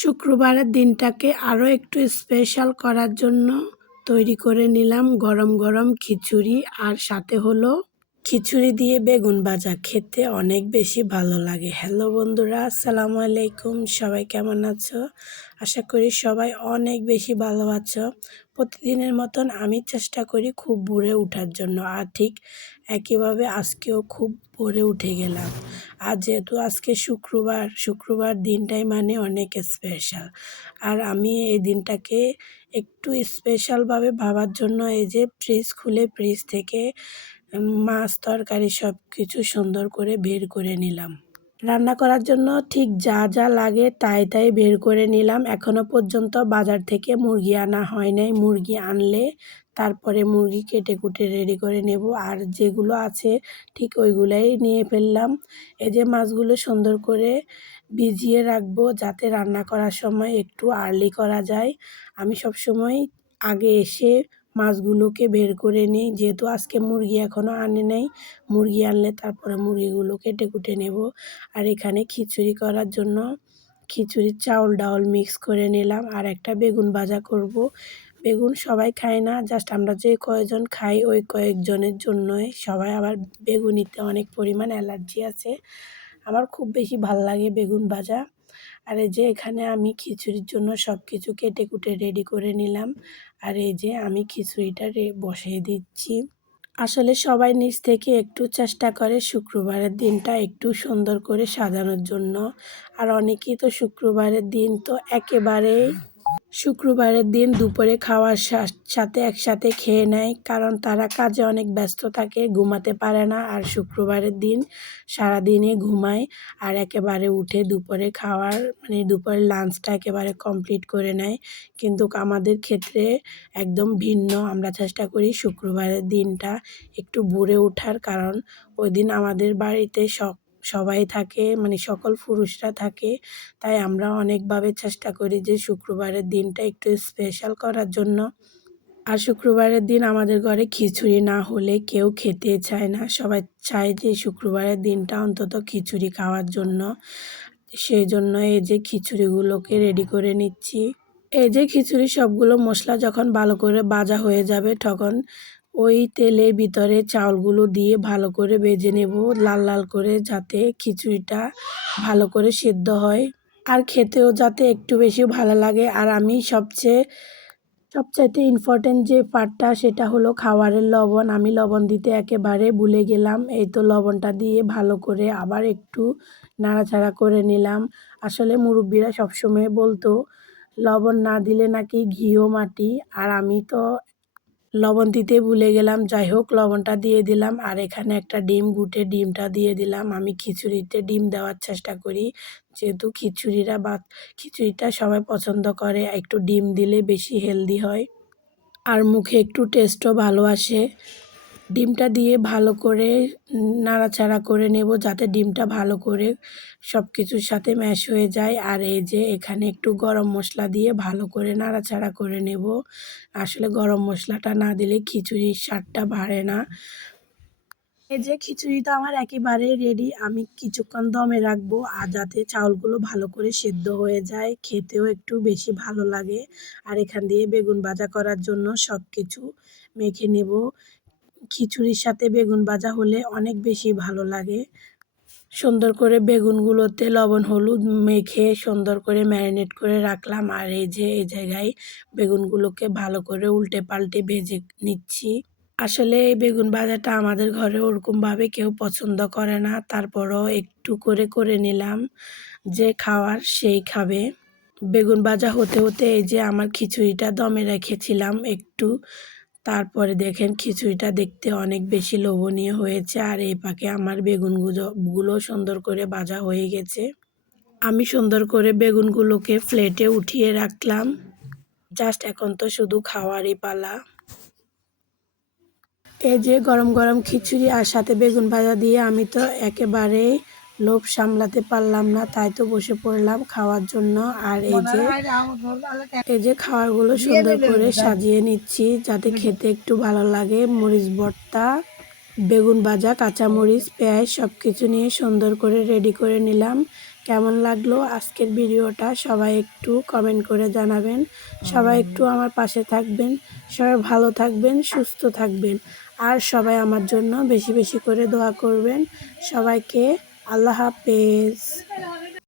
শুক্রবারের দিনটাকে আরও একটু স্পেশাল করার জন্য তৈরি করে নিলাম গরম গরম খিচুড়ি, আর সাথে হলো খিচুড়ি দিয়ে বেগুন ভাজা। খেতে অনেক বেশি ভালো লাগে। হ্যালো বন্ধুরা, আসসালামু আলাইকুম। সবাই কেমন আছো? আশা করি সবাই অনেক বেশি ভালো আছো। প্রতিদিনের মতন আমি চেষ্টা করি খুব ভোরে ওঠার জন্য, আর ঠিক একইভাবে আজকেও খুব ভোরে উঠে গেলাম। আর যেহেতু আজকে শুক্রবার দিনটাই মানে অনেক স্পেশাল, আর আমি এই দিনটাকে একটু স্পেশালভাবে ভাবার জন্য এই যে ফ্রিজ খুলে ফ্রিজ থেকে মাছ তরকারি সব কিছু সুন্দর করে বের করে নিলাম। রান্না করার জন্য ঠিক যা যা লাগে তাই তাই বের করে নিলাম। এখনো পর্যন্ত বাজার থেকে মুরগি আনা হয় নাই। মুরগি আনলে তারপরে মুরগি কেটে কুটে রেডি করে নেব, আর যেগুলো আছে ঠিক ওইগুলাই নিয়ে ফেললাম। এই যে মাছগুলো সুন্দর করে ভিজিয়ে রাখবো যাতে রান্না করার সময় একটু আর্লি করা যায়। আমি সবসময় আগে এসে মাছগুলোকে বের করে নিই, যেহেতু আজকে মুরগি এখনও আনে নাই। মুরগি আনলে তারপরে মুরগিগুলো কেটে কুটে নেব। আর এখানে খিচুড়ি করার জন্য খিচুড়ির চাউল ডাউল মিক্স করে নিলাম, আর একটা বেগুন ভাজা করব। বেগুন সবাই খায় না, জাস্ট আমরা যে কয়েকজন খাই ওই কয়েকজনের জন্যই। সবাই আবার বেগুনিতে অনেক পরিমাণ অ্যালার্জি আছে। আমার খুব বেশি ভাল লাগে বেগুন ভাজা। আর এই যে এখানে আমি খিচুড়ির জন্য সব কিছু কেটে কুটে রেডি করে নিলাম, আর এই যে আমি খিচুড়িটা বসিয়ে দিচ্ছি। আসলে সবাই নিজ থেকে একটু চেষ্টা করে শুক্রবারের দিনটা একটু সুন্দর করে সাজানোর জন্য। আর অনেকেই তো শুক্রবারের দিন তো একেবারেই শুক্রবারের দিন দুপুরে খাওয়ার সাথে একসাথে খেয়ে নেয়, কারণ তারা কাজে অনেক ব্যস্ত থাকে, ঘুমাতে পারে না। আর শুক্রবারের দিন সারাদিনে ঘুমায়, আর একেবারে উঠে দুপুরে খাওয়ার মানে দুপুরের লাঞ্চটা একেবারে কমপ্লিট করে নেয়। কিন্তু আমাদের ক্ষেত্রে একদম ভিন্ন। আমরা চেষ্টা করি শুক্রবারের দিনটা একটু ভোরে ওঠার, কারণ ওই দিন আমাদের বাড়িতে সবাই থাকে, মানে সকল পুরুষরা থাকে। তাই আমরা অনেকভাবে চেষ্টা করি যে শুক্রবারের দিনটা একটু স্পেশাল করার জন্য। আর শুক্রবারের দিন আমাদের ঘরে খিচুড়ি না হলে কেউ খেতে চায় না। সবাই চায় যে শুক্রবারের দিনটা অন্তত খিচুড়ি খাওয়ার জন্য। সেই জন্য এই যে খিচুড়িগুলোকে রেডি করে নিচ্ছি। এই যে খিচুড়ি সবগুলো মশলা যখন ভালো করে ভাজা হয়ে যাবে, তখন ওই তেলের ভিতরে চাউলগুলো দিয়ে ভালো করে ভেজে নেব লাল লাল করে, যাতে খিচুড়িটা ভালো করে সিদ্ধ হয় আর খেতেও যাতে একটু বেশি ভালো লাগে। আর আমি সবচাইতে ইম্পর্টেন্ট যে পার্টটা সেটা হলো খাবারের লবণ। আমি লবণ দিতে একেবারে ভুলে গেলাম। এই তো লবণটা দিয়ে ভালো করে আবার একটু নাড়াচাড়া করে নিলাম। আসলে মুরব্বিরা সবসময় বলতো লবণ না দিলে নাকি ঘিও মাটি, আর আমি তো লবণ দিতে ভুলে গেলাম। যাই হোক, লবণটা দিয়ে দিলাম, আর এখানে একটা ডিম গুটে ডিমটা দিয়ে দিলাম। আমি খিচুড়িতে ডিম দেওয়ার চেষ্টা করি, যেহেতু খিচুড়িটা সবাই পছন্দ করে। একটু ডিম দিলে বেশি হেলদি হয়, আর মুখে একটু টেস্টও ভালো আসে। ডিমটা দিয়ে ভালো করে নাড়াচাড়া করে নেব, যাতে ডিমটা ভালো করে সব কিছুর সাথে ম্যাশ হয়ে যায়। আর এই যে এখানে একটু গরম মশলা দিয়ে ভালো করে নাড়াচাড়া করে নেব। আসলে গরম মশলাটা না দিলে খিচুড়ির স্বাদটা বাড়ে না। এই যে খিচুড়িটা আমার একেবারে রেডি। আমি কিছুক্ষণ দমে রাখবো, আর যাতে চাউলগুলো ভালো করে সেদ্ধ হয়ে যায়, খেতেও একটু বেশি ভালো লাগে। আর এখান দিয়ে বেগুন ভাজা করার জন্য সব কিছু মেখে নেব। খিচুড়ির সাথে বেগুন ভাজা হলে অনেক বেশি ভালো লাগে। সুন্দর করে বেগুনগুলোতে লবণ হলুদ মেখে সুন্দর করে ম্যারিনেট করে রাখলাম, আর এই যে এই জায়গায় বেগুনগুলোকে ভালো করে উল্টে পাল্টে ভেজে নিচ্ছি। আসলে এই বেগুন ভাজাটা আমাদের ঘরে ওরকমভাবে কেউ পছন্দ করে না, তারপরও একটু করে করে নিলাম। যে খাওয়ার সেই খাবে। বেগুন ভাজা হতে হতে এই যে আমার খিচুড়িটা দমে রেখেছিলাম একটু, তারপরে দেখেন খিচুড়িটা দেখতে অনেক বেশি লোভনীয় হয়েছে। আর এই পাকে আমার বেগুনগুলো সুন্দর করে ভাজা হয়ে গেছে। আমি সুন্দর করে বেগুনগুলোকে প্লেটে উঠিয়ে রাখলাম। জাস্ট এখন তো শুধু খাওয়ারই পালা। এই যে গরম গরম খিচুড়ি আর সাথে বেগুন ভাজা দিয়ে আমি তো একেবারেই লোভ সামলাতে পারলাম না, তাই তো বসে পড়লাম খাওয়ার জন্য। আর এই যে খাবারগুলো সুন্দর করে সাজিয়ে নিচ্ছি যাতে খেতে একটু ভালো লাগে। মরিচ ভর্তা, বেগুন ভাজা, কাঁচামরিচ, পেঁয়াজ সব কিছু নিয়ে সুন্দর করে রেডি করে নিলাম। কেমন লাগলো আজকের ভিডিওটা সবাই একটু কমেন্ট করে জানাবেন। সবাই একটু আমার পাশে থাকবেন। সবাই ভালো থাকবেন, সুস্থ থাকবেন। আর সবাই আমার জন্য বেশি বেশি করে দোয়া করবেন। সবাইকে আল্লাহ হাফেজ।